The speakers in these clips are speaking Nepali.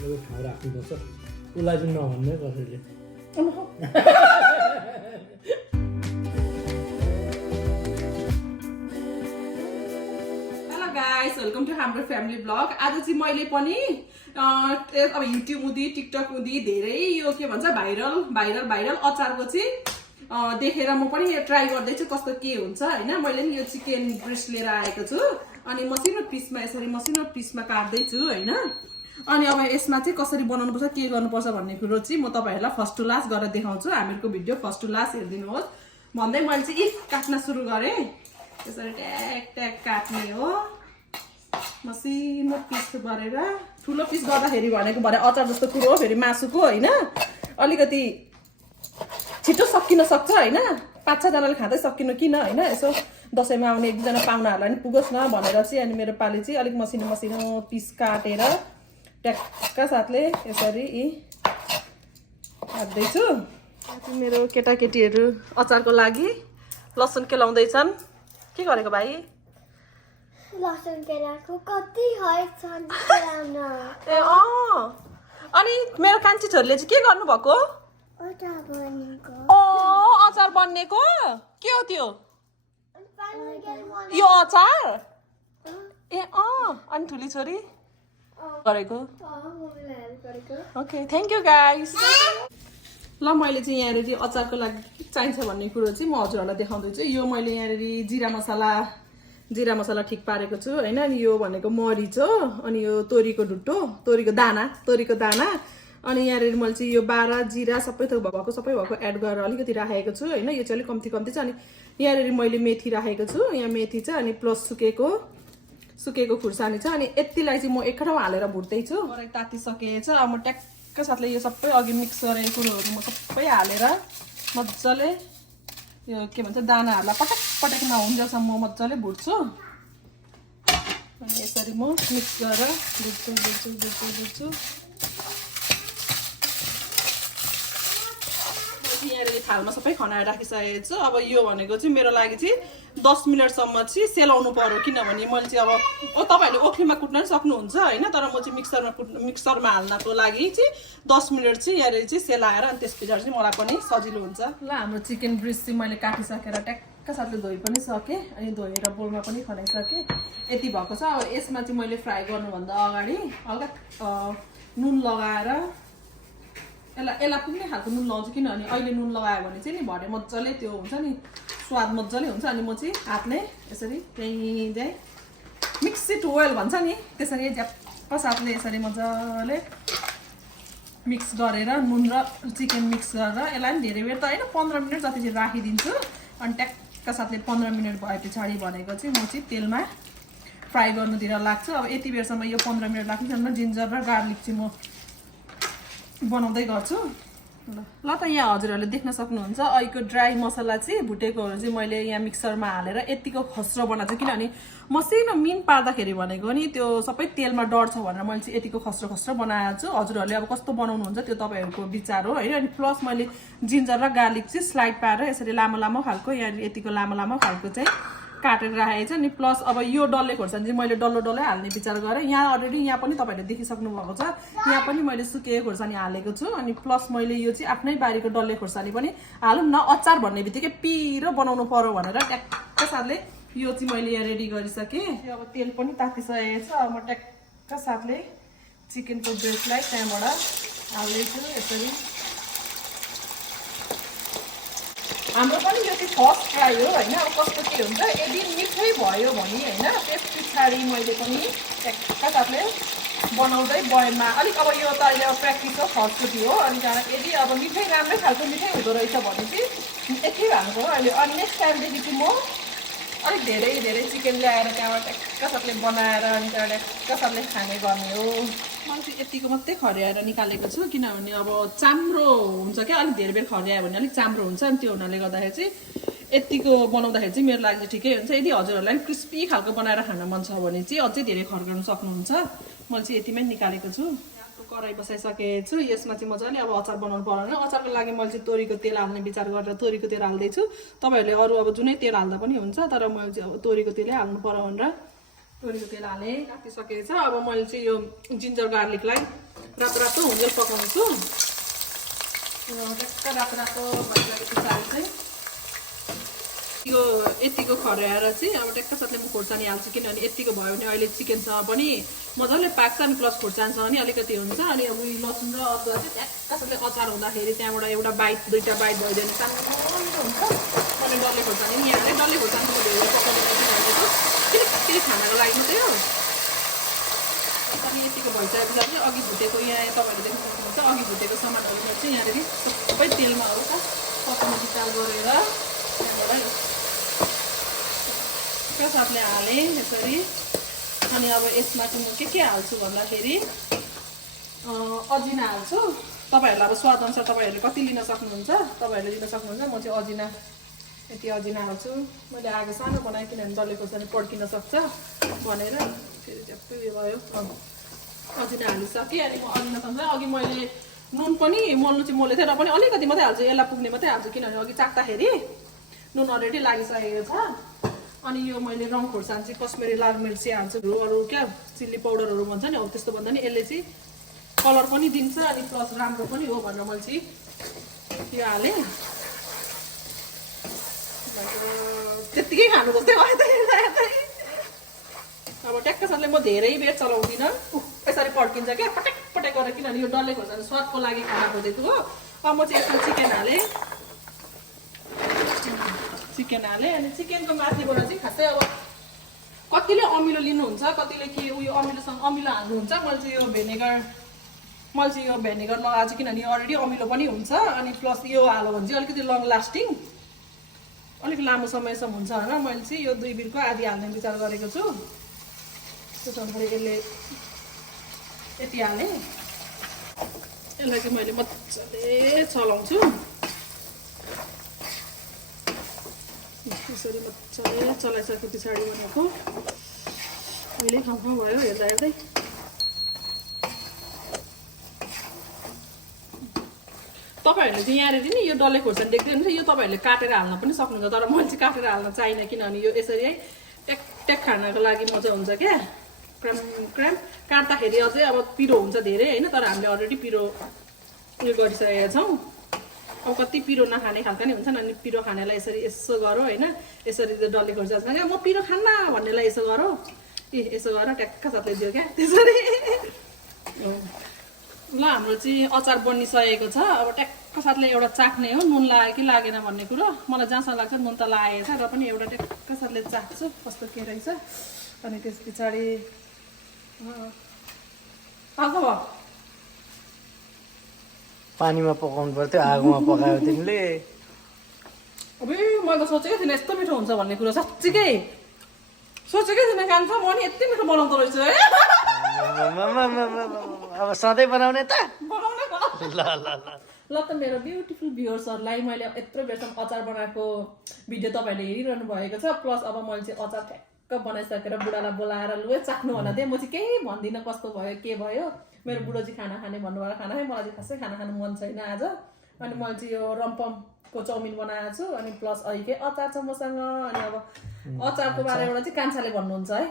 यो ठाउँ राख्नुपर्छ उसलाई पनि नभन्ने कसैले हेलो गाइस वेलकम टु हाम्रो फ्यामिली ब्लग आज चाहिँ मैले पनि अब युट्युब उदी टिकटक उदी धेरै यो के भन्छ भाइरल अचारको चाहिँ देखेर म पनि ट्राई गर्दैछु कस्तो के हुन्छ हैन मैले नि यो चिकन ब्रेस्ट लिएर आएको छु अनि मसिनो पिसमा काट्दै छु हैन अनि अब यसमा चाहिँ कसरी बनाउनुपर्छ के गर्नुपर्छ भन्ने कुरो चाहिँ म तपाईहरुलाई फर्स्ट टु लास्ट गरेर देखाउँछु हामीहरुको भिडियो फर्स्ट टु लास्ट हेर्दिनुहोस् भन्दै मैले चाहिँ काट्न सुरु गरे यसरी ट्याक ट्याक काट्ने हो मसिनो पिस गरेर ठुलो पिस गर्दाखेरि भनेको भरे अचार जस्तो कुरो हो फेरि मासुको हैन अलिकति छिटो सकिन सक्छ हैन 5-6 जनाले खाँदै सकिनु किन हैन यसो दशैंमा आउने एक जना पाहुनाहरुलाई नि पुगोस् न भनेर चाहिँ अनि मेरो पाली चाहिँ अलिक मसिनो पिस काटेर ट्याक्का साथले यसरी काट्दै छु मेरो केटाकेटीहरु अचारको लागि लसुन के लाउँदैछन् के गरेको भाइ लसुन केलाको कति हर्छन् केलाउन ए अनि मेरो कान्छी छोरीले चाहिँ के गर्नु भएको अचार बनेको अचार बन्नेको के हो त्यो यो अचार ए अनि ठुली छोरी गरेको ओके थ्यांक यू गाइस ल मैले चाहिँ यहाँ रेडी अचारको लागि चाहिन्छ भन्ने कुरो चाहिँ म हजुरहरुलाई देखाउँदै छु यो मैले यहाँ रेडी जिरा मसला ठीक पारेको छु हैन अनि यो भनेको मरिच हो अनि यो तोरीको दाना अनि यहाँ रेडी मैले चाहिँ यो बारा जिरा सबै थोक भएको एड गरेर अलिकति राखेको छु हैन यो चाहिँ अलिक कम्ती छ अनि यहाँ रेडी मैले मेथी राखेको छु यहाँ मेथी छ अनि प्लस सुकेको खुर्सानी छ अनि यतिलाई चाहिँ म एक ठाउँ हालेर भुट्दै छु मलाई तातिसकेछ अब म ट्याक्क साथले यो सबै अघि मिक्स गरेको कुरोहरु म सबै हालेर मज्जाले यो के भन्छ दानाहरुलाई पटक नहुन्जेलसम्म म मज्जाले भुट्छु अनि यसरी म मिक्स गरेर भुट्छु यहाँ थालमा सबै खनाएर राखिसकेको छु अब यो भनेको चाहिँ मेरो लागि चाहिँ 10 मिनेटसम्म चाहिँ सेलाउनु पर्यो किनभने मैले चाहिँ अब तपाईहरुले ओखलीमा कुट्न पनि सक्नुहुन्छ हैन तर म चाहिँ मिक्सरमा हाल्नको लागि चाहिँ 10 मिनेट चाहिँ यहाँ चाहिँ सेलाएर अनि त्यसपछि चाहिँ मलाई पनि सजिलो हुन्छ ल हाम्रो चिकन ब्रेस्ट चाहिँ मैले काटिसकेर ट्याक्क साथले धोइ पनि सके अनि धोएर बोलमा पनि खनाइसके यति भएको छ अब यसमा चाहिँ मैले फ्राई गर्नुभन्दा अगाडि हल्का नुन लगाएर यसलाई पुग्ने खालको नुन लगाउँछु किनभने अहिले नुन लगायो भने चाहिँ नि भरे मज्जाले त्यो हुन्छ नि स्वाद मज्जाले हुन्छ अनि म चाहिँ हातले यसरी त्यही मिक्स इट वेल भन्छ नि त्यसरी झ्याप्प साथले यसरी मज्जाले मिक्स गरेर नुन र चिकन मिक्स गरेर यसलाई पनि धेरै बेर त हैन 15 मिनेट जति चाहिँ राखिदिन्छु अनि ट्याक्क साथले 15 मिनेट भए पछाडि भनेको चाहिँ म चाहिँ तेलमा फ्राई गर्नुतिर लाग्छु अब यति बेरसम्म यो 15 मिनेट लाग्नेसम्म जिन्जर र गार्लिक चाहिँ म बनाउँदै गर्छु ल त यहाँ हजुरहरुले देख्न सक्नुहुन्छ अहिलेको ड्राई मसला चाहिँ भुटेकोहरु चाहिँ मैले यहाँ मिक्सरमा हालेर यतिको खस्रो बनाउँछु किनभने मसिनो मिन पार्दाखेरि भनेको नि त्यो सबै तेलमा डढ्छ भनेर मैले चाहिँ यतिको खस्रो बनाएको छु हजुरहरुले अब कस्तो बनाउनुहुन्छ त्यो तपाईहरुको विचार हो हैन अनि प्लस मैले जिन्जर र गार्लिक चाहिँ स्लाइड पारेर यसरी लामो खालको यहाँ यतिको लामो खालको चाहिँ काटेर राखेको छ अनि प्लस अब यो डल्ले खोर्सानी चाहिँ मैले डल्लो हाल्ने विचार गरेँ यहाँ अलरेडी यहाँ पनि तपाईहरुले देखिसक्नु भएको छ यहाँ पनि मैले सुकेको खोर्सानी हालेको छु अनि प्लस मैले यो चाहिँ आफ्नै बारीको डल्ले खोर्सानी पनि हालौँ न अचार भन्ने बित्तिकै पिरो बनाउनु पर्यो भनेर ट्याक्क साथले यो चाहिँ मैले यहाँ रेडी गरिसकेँ अब तेल पनि तातिसकेको छ अब म ट्याक्क साथले चिकनको ब्रेस्टलाई त्यहाँबाट हाल्दैछु यसरी हाम्रो पनि यो चाहिँ फर्स्ट ट्राई हो हैन अब कस्तो के हुन्छ यदि मिठै भयो भने हैन त्यस पछाडी मैले पनि ट्याक्क साथले बनाउँदै बयममा अलिक अब यो त अहिले प्र्याक्टिस हो फर्स्टचोटि हो अनि यदि अब मिठै राम्रै खालको मिठै हुँदो रहेछ भने चाहिँ यति भएको हो अहिले अनि नेक्स्ट टाइमदेखि चाहिँ म अलिक धेरै चिकन ल्याएर त्यहाँबाट ट्याक्क साथले बनाएर अनि त्यहाँबाट ट्याक्क साथले खाने गर्ने हो मैले चाहिँ यतिको मात्रै खर्याएर निकालेको छु किनभने अब चाम्रो हुन्छ क्या अलिक धेरै बेर खर्यायो भने अलिक चाम्रो हुन्छ अनि त्यो हुनाले गर्दाखेरि चाहिँ यतिको बनाउँदाखेरि चाहिँ मेरो लागि चाहिँ ठिकै हुन्छ यदि हजुरहरुलाई क्रिस्पी खालको बनाएर खान मन छ भने चाहिँ अझै धेरै खर्काउन सक्नुहुन्छ मैले चाहिँ यतिमै निकालेको छु कराई बसाइसकेको छु यसमा चाहिँ मजाले अब अचार बनाउनु पर्दैन अचारको लागि मैले चाहिँ तोरीको तेल हाल्ने विचार गरेर तोरीको तेल हाल्दैछु तपाईहरुले अरु अब जुनै तेल हाल्दा पनि हुन्छ तर मैले चाहिँ अब तोरीको तेलै हाल्नु पर्यो भनेर तोरीको तेल हालेँ काटिसकेछ अब मैले चाहिँ यो जिन्जर गार्लिकलाई रातो रातो हुँजेल पकाउँछु ट्याक्क रातो रातो भइसके पछाडि चाहिँ यो यतिको खर्याएर चाहिँ अब ट्याक्क साथले म खोर्सानी हाल्छु किनभने यतिको भयो भने अहिले चिकनसँग पनि मजाले पाक्छ अनि प्लस खोर्सानीसँग पनि अलिकति हुन्छ अनि अब उयो लसुन र अदुवा चाहिँ ट्याक्क साथले अचार हुँदाखेरि त्यहाँबाट एउटा बाइट दुईवटा बाइट भइदियो भने सानो हुन्छ अनि डल्ले खोर्सानी पनि हालेँ डल्ले खोर्सानी त धेरै पकाउनु भनेको त्यही खानाको लागि मात्रै हो अनि यतिको भइसकेपछि चाहिँ अघि भुटेको यहाँ तपाईँहरूले देख्न सक्नुहुन्छ अघि भुटेको सामानहरू चाहिँ यहाँनिर सबै तेलमा हल्का पकाउनु विचार गरेर त्यहाँबाट साथले हालेँ यसरी अनि अब यसमा चाहिँ म के हाल्छु भन्दाखेरि अजिना हाल्छु तपाईँहरूलाई अब स्वादअनुसार तपाईँहरूले कति लिन सक्नुहुन्छ तपाईँहरूले लिन सक्नुहुन्छ म चाहिँ अजिना यति अजिना हाल्छु मैले आगो सानो बनाएँ किनभने डल्ले खोर्सानी पड्किन सक्छ भनेर फेरि झ्याप्पै उयो भयो अजिना हालिसकेँ अनि म अजिनासँग अघि मैले नुन पनि मोल्नु चाहिँ मोलेको थिएँ र पनि अलिकति मात्रै हाल्छु यसलाई पुग्ने मात्रै हाल्छु किनभने अघि चाख्दाखेरि नुन अलरेडी लागिसकेको छ अनि यो मैले रङ खोर्सानी चाहिँ कश्मिरी लाल मिर्ची हाल्छु अरू क्या चिल्ली पाउडरहरू भन्छ नि हौ त्यस्तो भन्दा नि यसले चाहिँ कलर पनि दिन्छ अनि प्लस राम्रो पनि हो भनेर मैले चाहिँ यो हालेँ त्यत्तिकै खानु जस्तै भयो त अब ट्याक्क साथले म धेरै बेर चलाउँदिनँ यसरी पड्किन्छ क्या पटक पटक गरेर किनभने यो डल्ले खोर्सानी स्वादको लागि खाना खोजेको हो अब म चाहिँ यसमा चिकन हालेँ अनि चिकनको माथिबाट चाहिँ खासै अब कतिले अमिलो लिनुहुन्छ कतिले के उयो अमिलोसँग अमिलो हाल्नुहुन्छ मैले चाहिँ यो भेनेगर लगाएको छु किनभने अलरेडी अमिलो पनि हुन्छ अनि प्लस यो हाल्यो भने चाहिँ अलिकति लङ लास्टिङ अलिक लामो समयसम्म हुन्छ भनेर मैले चाहिँ यो 2 बिलको आधी हाल्ने विचार गरेको छु त्यसपछि यसले यति हालेँ यसलाई चाहिँ मैले मजाले चलाउँछु यसरी मजाले चलाइसके पछाडि भनेको अहिले ठाउँ भयो हेर्दा हेर्दै तपाईँहरूले चाहिँ यहाँनिर नि यो डल्ले खोर्सानी देख्दै हुन्छ यो तपाईँहरूले काटेर हाल्न पनि सक्नुहुन्छ तर मैले चाहिँ काटेर हाल्न चाहिनँ किनभने यो यसरी है ट्याक ट्याक खानको लागि मजा हुन्छ क्या क्राम क्राम काट्दाखेरि अझै अब पिरो हुन्छ धेरै होइन तर हामीले अलरेडी पिरो उयो गरिसकेका छौँ अब कति पिरो नखाने खालका नि हुन्छन् अनि पिरो खानेलाई यसरी यसो गरौँ होइन यसरी त डल्ले खोर्सानी म पिरो खान्न भन्नेलाई यसो गरौँ यसो गरेर ट्याक्क साथले दियो क्या त्यसरी ल हाम्रो चाहिँ अचार बनिसकेको छ अब ट्याक्क साथले एउटा चाख्ने हो नुन लाग्यो कि लागेन भन्ने कुरो मलाई जहाँसम्म लाग्छ नुन त लागेको छ र पनि एउटा ट्याक्क साथले चाख्छु कस्तो के रहेछ अनि त्यस पछाडि आगो भयो पानीमा पकाउनु पर्थ्यो आगोमा पकायो तिमीले अबे मैले त सोचेकै थिइनँ यस्तो मिठो हुन्छ भन्ने कुरो साँच्चीकै सोचेकै थिइनँ कान्छ म नि यति मिठो बनाउँदो रहेछु है अब सधैँ बनाउने त बनाउने ल ल ल ल त मेरो ब्युटिफुल भ्युअर्सहरूलाई मैले यत्रो बेरसम्म अचार बनाएको भिडियो तपाईँहरूले हेरिरहनु भएको छ प्लस अब मैले चाहिँ अचार ठ्याक्क बनाइसकेर बुढालाई बोलाएर लु चाख्नु भन्न थिएँ म चाहिँ केही भन्दिनँ कस्तो भयो के भयो मेरो बुढो चाहिँ खाना खाने भन्नुभयो खाना है मलाई चाहिँ खासै खाना खानु मन छैन आज अनि मैले चाहिँ यो रम्पमको चाउमिन बनाएको छु अनि प्लस अहिले अचार छ मसँग अनि अब अचारको बारेबाट चाहिँ कान्छाले भन्नुहुन्छ है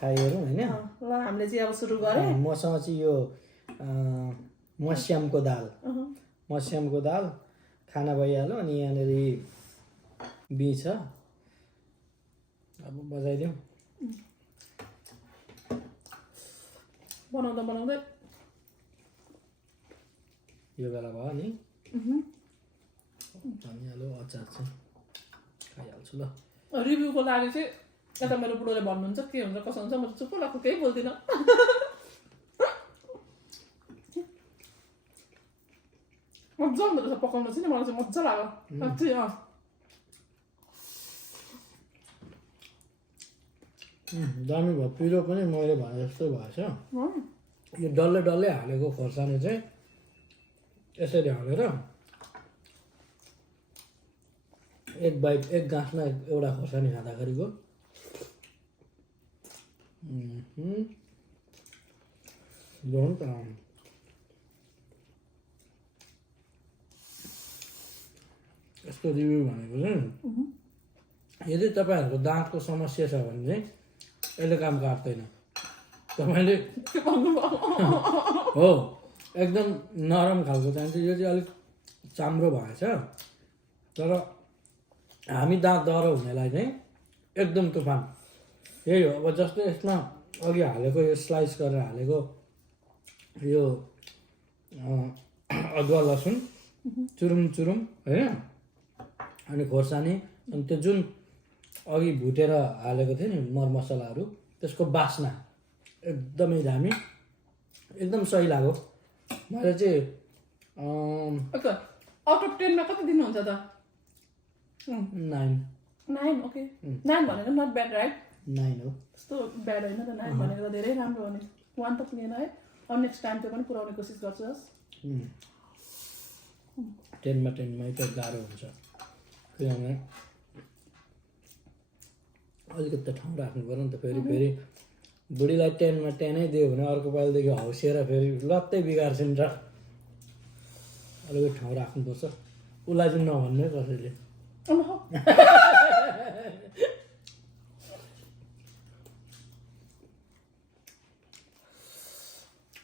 खाइहेरौँ होइन ल हामीले चाहिँ अब सुरु गऱ्यौँ मसँग चाहिँ यो मस्यामको दाल खाना भइहाल्यो अनि यहाँनिर बी छ अब बजाइदिउँ बनाउँदै यो बेला भयो नि भनिहाल्यो अचार चाहिँ खाइहाल्छु ल रिभ्यूको लागि चाहिँ यता मेरो बुढोले भन्नुहुन्छ के हुन्छ कसो हुन्छ म त चुप्प लाग्छु केही बोल्दिनँ मजा हुँदो रहेछ पकाउनु चाहिँ नि मलाई चाहिँ मजा लाग्यो साँच्चै दामी भयो पिरो पनि मैले भने जस्तो भएछ यो डल्ले डल्ले हालेको खोर्सानी चाहिँ यसरी हालेर एक गाँसमा एउटा खोर्सानी खाँदाखेरिको झन् त यस्तो रिभ्यू भनेको चाहिँ यदि तपाईँहरूको दाँतको समस्या छ भने चाहिँ यसले काम काट्दैन। तपाईँले हो एकदम नरम खालको चाहिन्छ। यो चाहिँ अलिक चाम्रो भएछ, तर हामी दाँत दह्रो हुनेलाई चाहिँ एकदम तुफान यही हो। अब जस्तै यसमा अघि हालेको यो स्लाइस गरेर हालेको यो अदुवा लसुन चुरुम चुरुम होइन, अनि खोर्सानी, अनि त्यो जुन अघि भुटेर हालेको थियो नि मरमसलाहरू, त्यसको बास्ना एकदमै दामी, एकदम सही लाग्यो। मैले चाहिँ आउट अफ 10 मा कति दिनुहुन्छ त? 9 ओके। 9 भनेको नट ब्याड राइट? 9 हो, त्यस्तो ब्याड होइन त। 9 भनेको त धेरै राम्रो हो नि। 1 त पुगेन है। अब नेक्स्ट टाइम त्यो पनि पुऱ्याउने कोसिस गर्छु। 10 मा 10 मै त गाह्रो हुन्छ, किनभने अलिकति ठाउँ राख्नु पऱ्यो नि त। फेरि बुढीलाई 10 मा 10 नै दियो भने अर्को पालिदेखि हौसिएर फेरि लत्तै बिगार्छन् र। अलिकति ठाउँ राख्नुपर्छ, उसलाई चाहिँ नभन्नु है कसैले।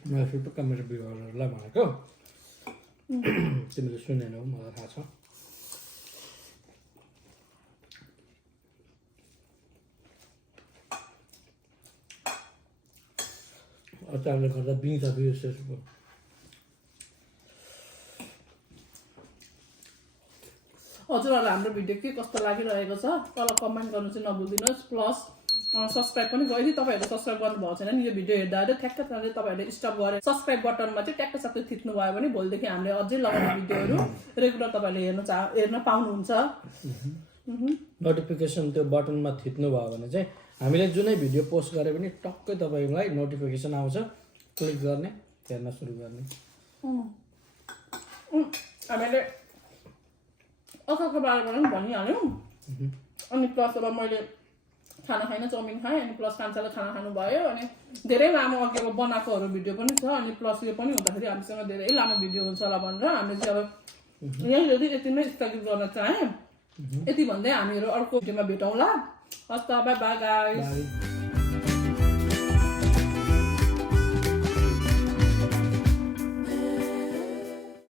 मैले सुटुक्क मेरो बिगारहरूलाई भनेको तिमीले सुनेनौ, मलाई थाहा छ। अचारले गर्दा बिँचा बिर्सेछु। हजुरहरूलाई हाम्रो भिडियो के कस्तो लागिरहेको छ तल कमेन्ट गर्नु चाहिँ नभुल्दिनुहोस्। प्लस सब्सक्राइब पनि यदि तपाईँहरूले सब्सक्राइब गर्नुभएको छैन नि, यो भिडियो हेर्दा ठ्याक्क तपाईँहरूले स्टप गरेर सब्सक्राइब बटनमा चाहिँ ट्याक्क सक्दै थिच्नु भयो भने भोलिदेखि हामीले अझै लगाउने भिडियोहरू रेगुलर तपाईँहरूले हेर्न पाउनुहुन्छ। नोटिफिकेसन त्यो बटनमा थिच्नु भयो भने चाहिँ हामीले जुनै भिडियो पोस्ट गरे पनि टक्कै तपाईँलाई नोटिफिकेसन आउँछ, क्लिक गर्ने, हेर्न सुरु गर्ने। हामीले अचारको बारेमा पनि भनिहाल्यौँ। अनि प्लस अब मैले खाना खाइन, चाउमिन खाएँ, अनि प्लस कान्छाले खाना खानुभयो। अनि धेरै लामो अघि अब बनाएकोहरू भिडियो पनि छ। अनि प्लस यो पनि हुँदाखेरि हामीसँग धेरै लामो भिडियो हुन्छ होला भनेर हामीले चाहिँ अब यही यदि यति नै स्थगित गर्न चाहेँ। यति भन्दै हामीहरू अर्को भिडियोमा भेटौँला। हस् त, बाई बाई गाइस।